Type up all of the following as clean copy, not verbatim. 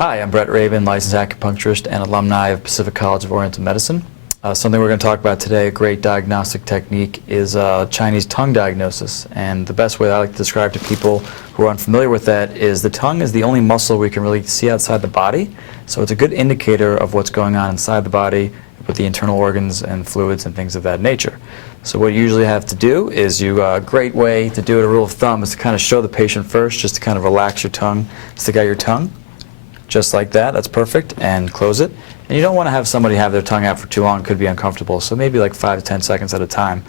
Hi, I'm Rabin, licensed acupuncturist and alumni of Pacific College of Oriental Medicine. Something we're going to talk about today, a great diagnostic technique, is Chinese tongue diagnosis. And the best way that I like to describe to people who are unfamiliar with that is the tongue is the only muscle we can really see outside the body. So it's a good indicator of what's going on inside the body with the internal organs and fluids and things of that nature. So what you usually have to do is a great way to do it, a rule of thumb, is to kind of show the patient first, just to kind of relax your tongue, stick out your tongue. Just like that, that's perfect, and close it. And you don't want to have somebody have their tongue out for too long, it could be uncomfortable, so maybe like 5 to 10 seconds at a time.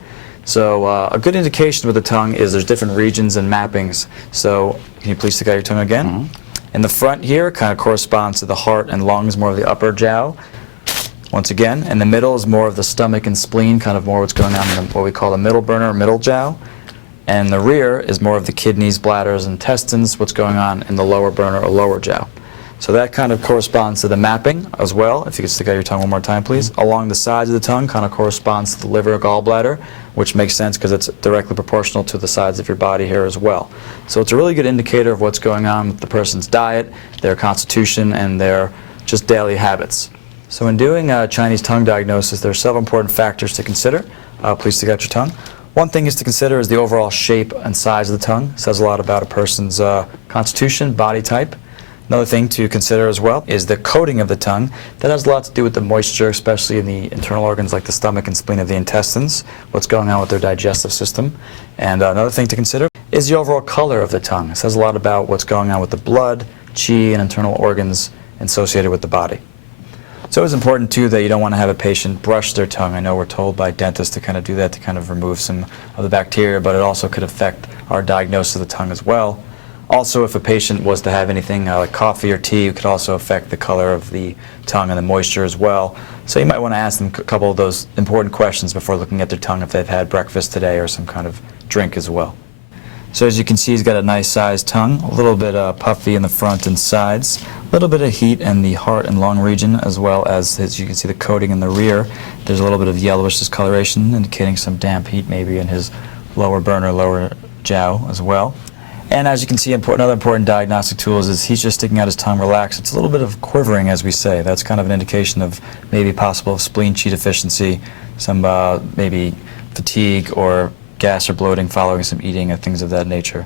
So a good indication with the tongue is there's different regions and mappings. So can you please stick out your tongue again? Mm-hmm. In the front here, kind of corresponds to the heart and lungs, more of the upper jowl. Once again, in the middle is more of the stomach and spleen, kind of more what's going on in what we call the middle burner, middle jowl. And the rear is more of the kidneys, bladders, intestines, what's going on in the lower burner or lower jowl. So that kind of corresponds to the mapping as well. If you could stick out your tongue one more time, please. Along the sides of the tongue kind of corresponds to the liver, gallbladder, which makes sense because it's directly proportional to the sides of your body here as well. So it's a really good indicator of what's going on with the person's diet, their constitution, and their just daily habits. So in doing Chinese tongue diagnosis, there are several important factors to consider. Please stick out your tongue. One thing is to consider is the overall shape and size of the tongue. It says a lot about a person's constitution, body type. Another thing to consider as well is the coating of the tongue. That has a lot to do with the moisture, especially in the internal organs like the stomach and spleen of the intestines, what's going on with their digestive system. And another thing to consider is the overall color of the tongue. It says a lot about what's going on with the blood, qi, and internal organs associated with the body. It's always important, too, that you don't want to have a patient brush their tongue. I know we're told by dentists to kind of do that to kind of remove some of the bacteria, but it also could affect our diagnosis of the tongue as well. Also, if a patient was to have anything like coffee or tea, it could also affect the color of the tongue and the moisture as well. So you might want to ask them a couple of those important questions before looking at their tongue if they've had breakfast today or some kind of drink as well. So as you can see, he's got a nice sized tongue, a little bit puffy in the front and sides, a little bit of heat in the heart and lung region, as well as you can see the coating in the rear. There's a little bit of yellowish discoloration indicating some damp heat maybe in his lower burner, lower jowl as well. And as you can see, another important diagnostic tool is he's just sticking out his tongue relaxed. It's a little bit of quivering, as we say. That's kind of an indication of maybe possible spleen qi deficiency, some maybe fatigue or gas or bloating following some eating and things of that nature.